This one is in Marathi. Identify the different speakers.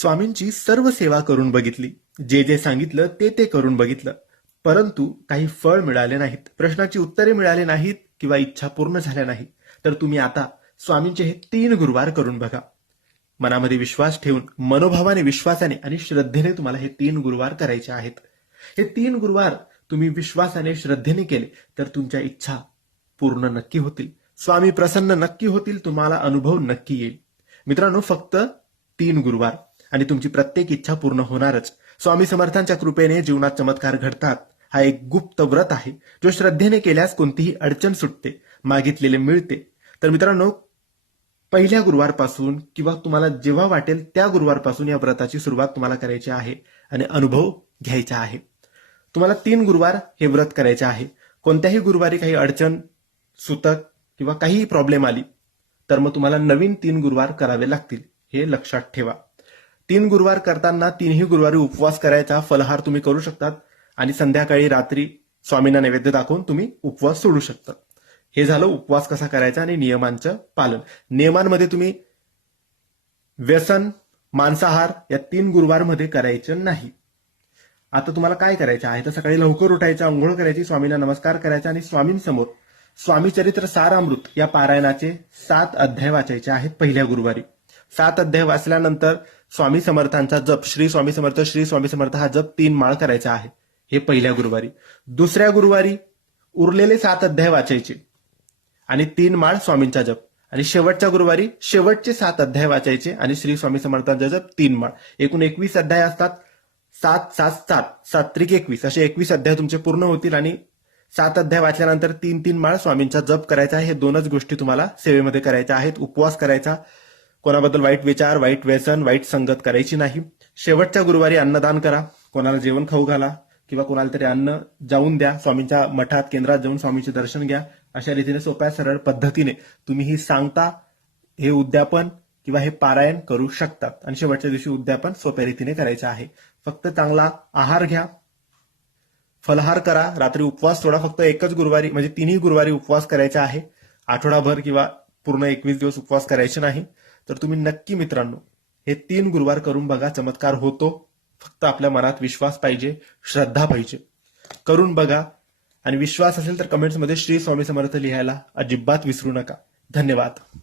Speaker 1: स्वामींची सर्व सेवा करून बघितली. जे जे सांगितलं ते ते करून बघितलं. परंतु काही फळ मिळाले नाहीत. प्रश्नाची उत्तरे मिळाली नाहीत किंवा इच्छा पूर्ण झाल्या नाही तर तुम्ही आता स्वामींचे हे तीन गुरुवार करून बघा. मनामध्ये विश्वास ठेवून मनोभावाने विश्वासाने आणि श्रद्धेने तुम्हाला हे तीन गुरुवार करायचे आहेत. हे तीन गुरुवार तुम्ही विश्वासाने श्रद्धेने केले तर तुमच्या इच्छा पूर्ण नक्की होतील. स्वामी प्रसन्न नक्की होतील तुम्हाला अनुभव नक्की येईल. मित्रांनो फक्त तीन गुरुवार. आणि तुमची प्रत्येक इच्छा पूर्ण होणारच. स्वामी समर्थांच्या कृपेने जीवनात चमत्कार घडतात. हा एक गुप्त व्रत आहे जो श्रद्धेने केल्यास कोणतीही अडचण सुटते मागितलेले मिळते. तर मित्रांनो पहिल्या गुरुवारपासून किंवा तुम्हाला जेव्हा वाटेल त्या गुरुवारपासून या व्रताची सुरुवात तुम्हाला करायची आहे आणि अनुभव घ्यायचा आहे. तुम्हाला तीन गुरुवार हे व्रत करायचे आहे. कोणत्याही गुरुवारी काही अडचण सुतक किंवा काहीही प्रॉब्लेम आली तर मग तुम्हाला नवीन तीन गुरुवार करावे लागतील हे लक्षात ठेवा. तीन गुरुवार करताना तीनही गुरुवारी उपवास करायचा फलहार तुम्ही करू शकतात. आणि संध्याकाळी रात्री स्वामींना नैवेद्य दाखवून तुम्ही उपवास सोडू शकता. हे झालं उपवास कसा करायचा आणि नियमांचं पालन. नियमांमध्ये तुम्ही व्यसन मांसाहार या तीन गुरुवारमध्ये करायचं नाही. आता तुम्हाला काय करायचं आहे? तर सकाळी लवकर उठायचं आंघोळ करायची स्वामींना नमस्कार करायचा आणि स्वामींसमोर स्वामी चरित्र सारामृत या पारायणाचे सात अध्याय वाचायचे आहेत पहिल्या गुरुवारी. सात अध्याय वाचल्यानंतर स्वामी समर्थांचा जप श्री स्वामी समर्थ श्री स्वामी समर्थ हा जप तीन माळ करायचा आहे हे पहिल्या गुरुवारी. दुसऱ्या गुरुवारी उरलेले सात अध्याय वाचायचे आणि तीन माळ स्वामींचा जप. आणि शेवटच्या गुरुवारी शेवटचे सात अध्याय वाचायचे आणि श्री स्वामी समर्थांचा जप तीन माळ. एकूण एकवीस अध्याय असतात. सात सात सात सात्रिक एकवीस. असे एकवीस अध्याय तुमचे पूर्ण होतील आणि सात अध्याय वाचल्यानंतर तीन तीन माळ स्वामींचा जप करायचा आहे. हे दोनच गोष्टी तुम्हाला सेवेमध्ये करायच्या आहेत. उपवास करायचा कोणाबद्दल वाईट विचार वाईट व्यसन वाईट संगत करायची नाही. शेवटच्या गुरुवारी अन्नदान करा. कोणाला जेवण खाऊ घाला किंवा कोणाला तरी अन्न जाऊन द्या. स्वामींच्या मठात केंद्रात जाऊन स्वामीचे दर्शन घ्या. अशा रीतीने सोप्या सरळ पद्धतीने तुम्ही ही सांगता हे उद्यापन किंवा हे पारायण करू शकतात. आणि शेवटच्या दिवशी उद्यापन सोप्या रीतीने करायचं आहे. फक्त चांगला आहार घ्या. फलहार करा. रात्री उपवास सोडा. फक्त एकच गुरुवारी म्हणजे तिन्ही गुरुवारी उपवास करायचा आहे. आठवडाभर किंवा पूर्ण एकवीस दिवस उपवास करायचे नाही. तर तुम्ही नक्की मित्रांनो हे तीन गुरुवार करून बघा चमत्कार होतो. फक्त आपल्या मनात विश्वास पाहिजे श्रद्धा पाहिजे. करून बघा. आणि विश्वास असेल तर कमेंट्समध्ये श्री स्वामी समर्थ लिहायला अजिबात विसरू नका. धन्यवाद.